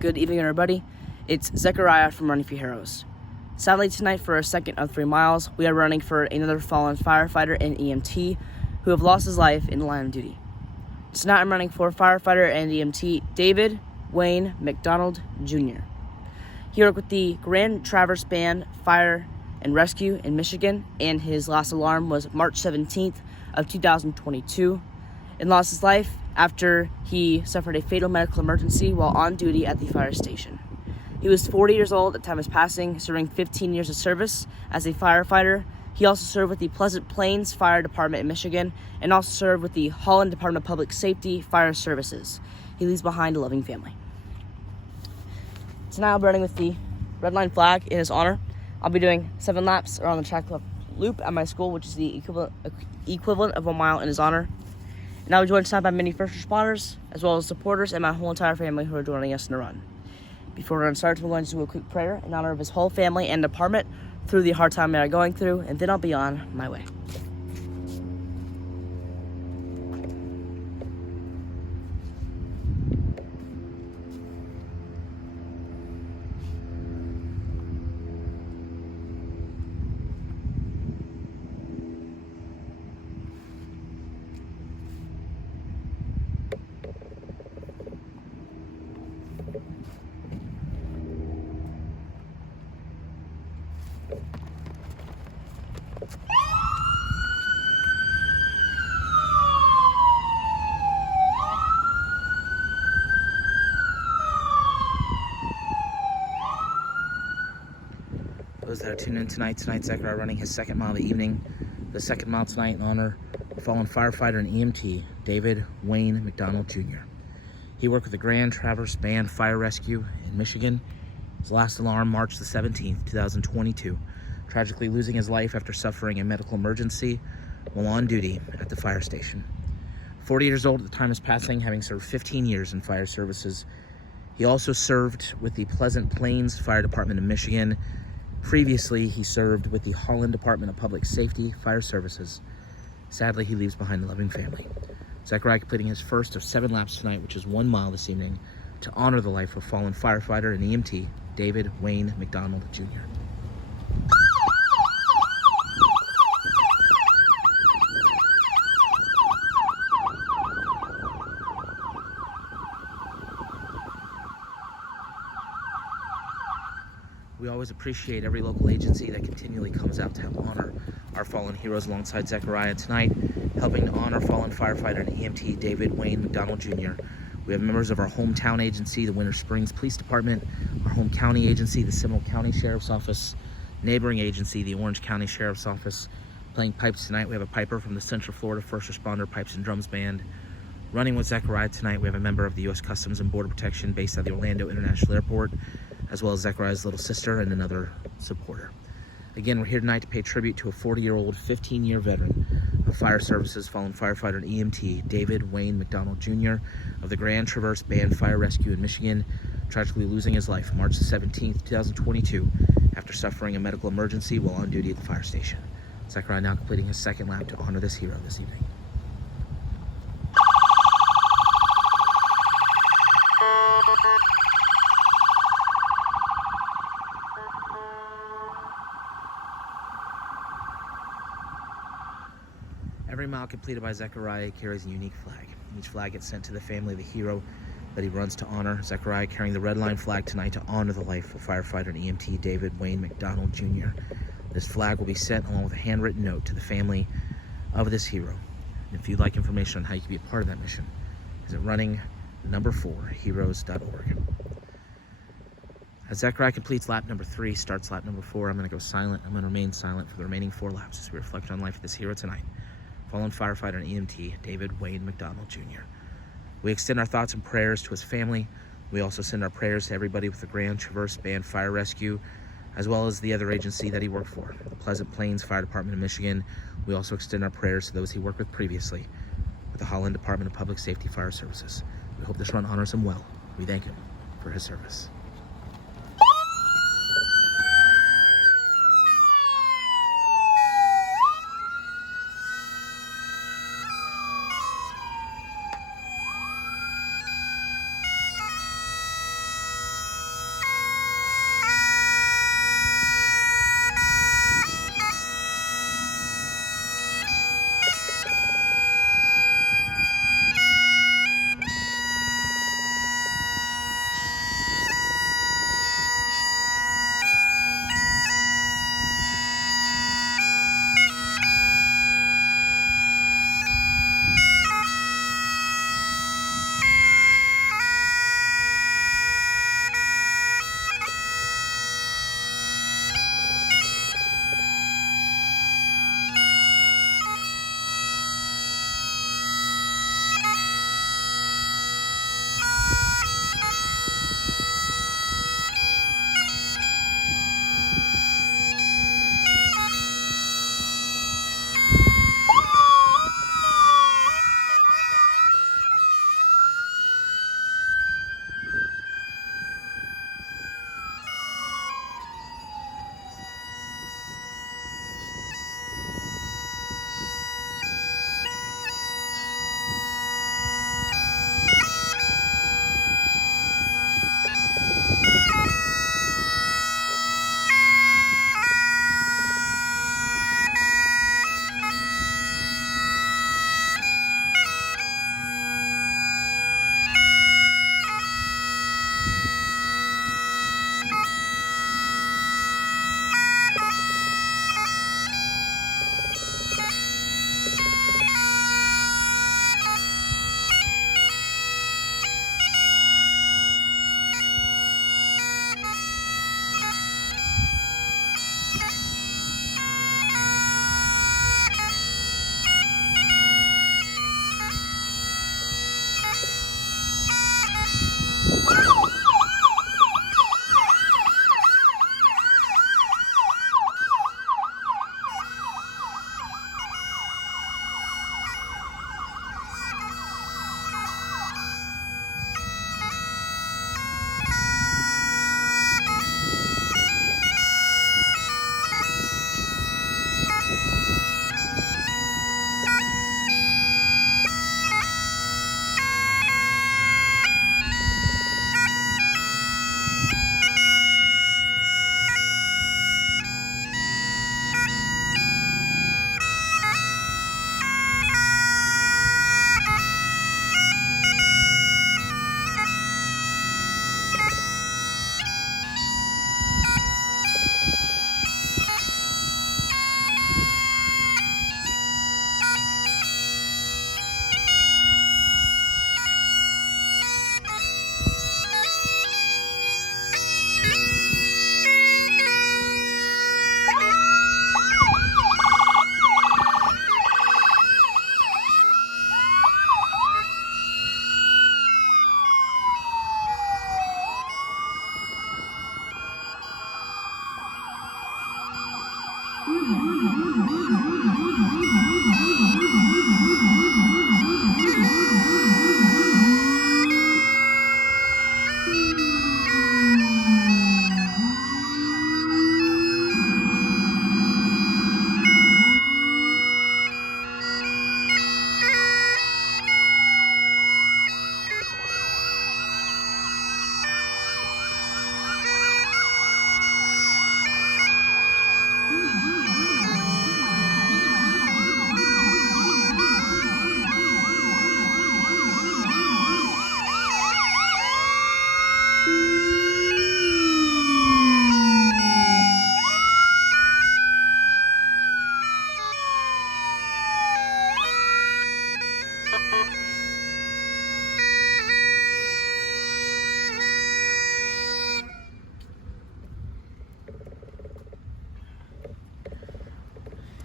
Good evening, everybody. It's Zechariah from Running for Heroes. Sadly, tonight for our second of 3 miles, we are running for another fallen firefighter and EMT who have lost his life in the line of duty. Tonight I'm running for firefighter and EMT David Wayne McDonald Jr. He worked with the Grand Traverse Band Fire and Rescue in Michigan, and his last alarm was March 17th of 2022, and lost his life after he suffered a fatal medical emergency while on duty at the fire station. He was 40 years old at the time of his passing, serving 15 years of service as a firefighter. He also served with the Pleasant Plains Fire Department in Michigan and also served with the Holland Department of Public Safety Fire Services. He leaves behind a loving family. Tonight I'll be running with the red line flag in his honor. I'll be doing 7 laps around the track loop at my school, which is the equivalent of 1 mile in his honor. And I'll be joined tonight by many first responders, as well as supporters and my whole entire family who are joining us in the run. Before the run starts, we're going to do a quick prayer in honor of his whole family and department through the hard time they are going through, and then I'll be on my way. Those that are tuned in tonight, Zechariah running his second mile of the evening. The second mile tonight in honor of fallen firefighter and EMT, David Wayne McDonald Jr. He worked with the Grand Traverse Band Fire Rescue in Michigan. His last alarm, March the 17th, 2022, tragically losing his life after suffering a medical emergency while on duty at the fire station. 40 years old at the time of his passing, having served 15 years in fire services. He also served with the Pleasant Plains Fire Department in Michigan. Previously, he served with the Holland Department of Public Safety Fire Services. Sadly, he leaves behind a loving family. Zechariah completing his first of 7 laps tonight, which is 1 mile this evening, to honor the life of fallen firefighter and EMT, David Wayne McDonald Jr. We always appreciate every local agency that continually comes out to help honor our fallen heroes alongside Zechariah. Tonight, helping to honor fallen firefighter and EMT David Wayne McDonald Jr. We have members of our hometown agency, the Winter Springs Police Department, our home county agency, the Seminole County Sheriff's Office, neighboring agency, the Orange County Sheriff's Office. Playing pipes tonight, we have a piper from the Central Florida First Responder Pipes and Drums Band. Running with Zechariah tonight, we have a member of the U.S. Customs and Border Protection based at the Orlando International Airport, as well as Zechariah's little sister and another supporter. Again, we're here tonight to pay tribute to a 40-year-old, 15-year veteran of fire services, fallen firefighter and EMT, David Wayne McDonald Jr. of the Grand Traverse Band Fire Rescue in Michigan, tragically losing his life March the 17th, 2022, after suffering a medical emergency while on duty at the fire station. Zechariah now completing his second lap to honor this hero this evening. Every mile completed by Zechariah carries a unique flag. Each flag gets sent to the family of the hero that he runs to honor. Zechariah carrying the red line flag tonight to honor the life of firefighter and EMT David Wayne McDonald Jr. This flag will be sent along with a handwritten note to the family of this hero. And if you'd like information on how you can be a part of that mission, visit running4heroes.org. As Zechariah completes lap number 3, starts lap number 4, I'm going to go silent. I'm going to remain silent for the remaining 4 laps as we reflect on the life of this hero tonight. Fallen firefighter and EMT, David Wayne McDonald Jr. We extend our thoughts and prayers to his family. We also send our prayers to everybody with the Grand Traverse Band Fire Rescue, as well as the other agency that he worked for, the Pleasant Plains Fire Department of Michigan. We also extend our prayers to those he worked with previously with the Holland Department of Public Safety Fire Services. We hope this run honors him well. We thank him for his service.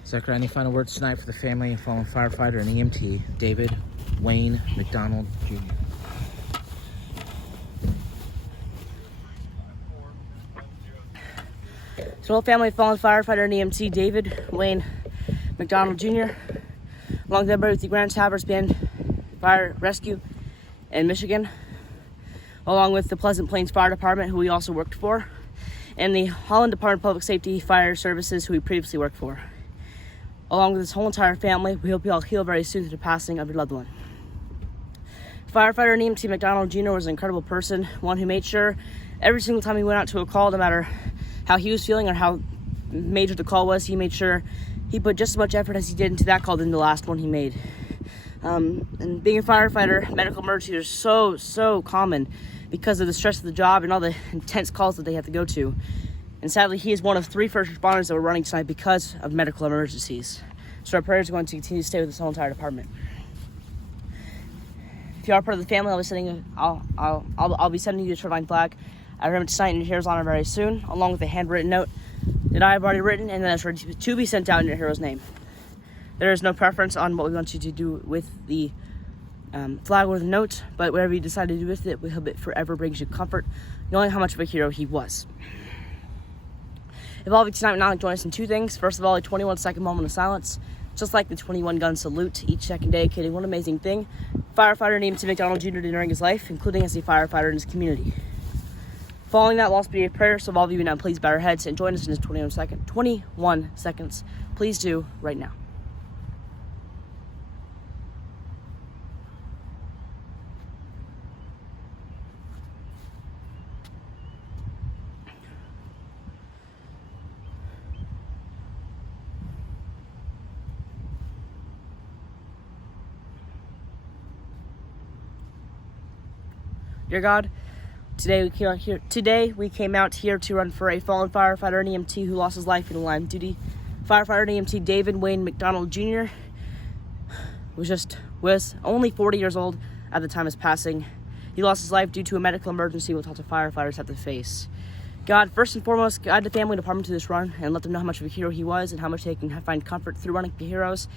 Zachariah, any final words tonight for the family and fallen firefighter and EMT, David Wayne McDonald Jr.? So, whole family, fallen firefighter and EMT, David Wayne McDonald Jr., along with everybody with the Grand Traverse Band Fire Rescue in Michigan, along with the Pleasant Plains Fire Department, who we also worked for, and the Holland Department of Public Safety Fire Services, who we previously worked for. Along with this whole entire family, we hope you all heal very soon through the passing of your loved one. Firefighter and EMT McDonald Jr. was an incredible person, one who made sure every single time he went out to a call, no matter how he was feeling or how major the call was, he made sure he put just as much effort as he did into that call than the last one he made. And being a firefighter, medical emergencies are so common because of the stress of the job and all the intense calls that they have to go to. And sadly, he is one of 3 first responders that were running tonight because of medical emergencies. So our prayers are going to continue to stay with this whole entire department. If you are part of the family, I'll be sending you the Shoreline flag. I remember tonight in your hero's honor very soon, along with a handwritten note that I have already written and that is ready to be sent out in your hero's name. There is no preference on what we want you to do with the flag or the note, but whatever you decide to do with it, we hope it forever brings you comfort, knowing how much of a hero he was. If all of you tonight would not join us in 2 things. First of all, a 21-second moment of silence, just like the 21-gun salute each second dedicating one amazing thing firefighter named to McDonald Jr. did during his life, including as a firefighter in his community. Following that, we'll also be a prayer, so if all of you now please bow your heads and join us in this 21 seconds. Please do right now. Dear God, today we came out here to run for a fallen firefighter and EMT who lost his life in the line of duty. Firefighter and EMT David Wayne McDonald Jr. was only 40 years old at the time of his passing. He lost his life due to a medical emergency which lots of firefighters have to face. God, first and foremost, guide the family department to this run and let them know how much of a hero he was and how much they can find comfort through running for heroes.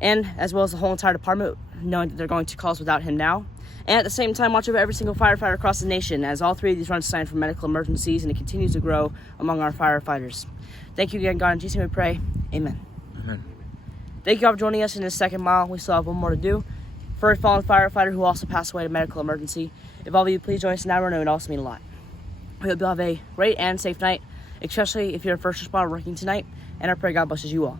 And as well as the whole entire department, knowing that they're going to call us without him now. And at the same time, watch over every single firefighter across the nation, as all 3 of these runs stand for medical emergencies, and it continues to grow among our firefighters. Thank you again, God. In Jesus' name we pray. Amen. Amen. Thank you all for joining us in this second mile. We still have one more to do. For a fallen firefighter who also passed away in a medical emergency. If all of you please join us now, it would also mean a lot. We hope you'll have a great and safe night, especially if you're a first responder working tonight, and I pray God blesses you all.